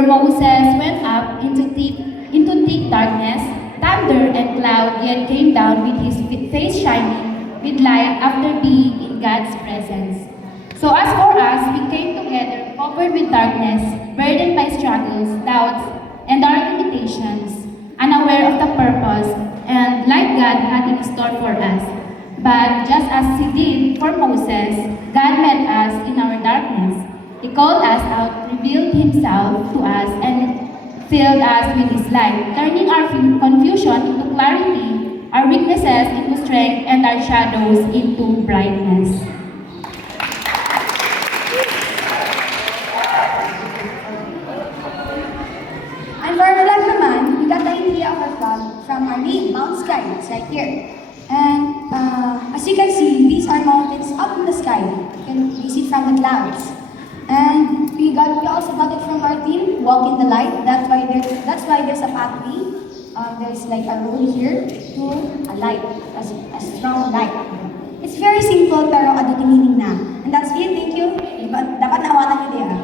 where Moses went up into thick darkness, thunder and cloud yet came down with his face shining with light after being in God's presence. So as for us, we came together covered with darkness, burdened by struggles, doubts, and our limitations, unaware of the purpose and life God had in store for us. But just as He did for Moses, God met us in our darkness. He called us out, revealed Himself to us, and filled us with His light, turning our confusion into clarity, our weaknesses into strength, and our shadows into brightness. And for our flag naman, we got the idea of our flag from our name, Mount Sky. It's right here. And as you can see, these are mountains up in the sky. You can see it from the clouds. And we also got it from our team, Walk in the Light. That's why there's a pathway. There's like a road here to a light, a strong light. It's very simple pero aduting meaning na. And that's it. Thank you. Dapat naawatan niyo diya.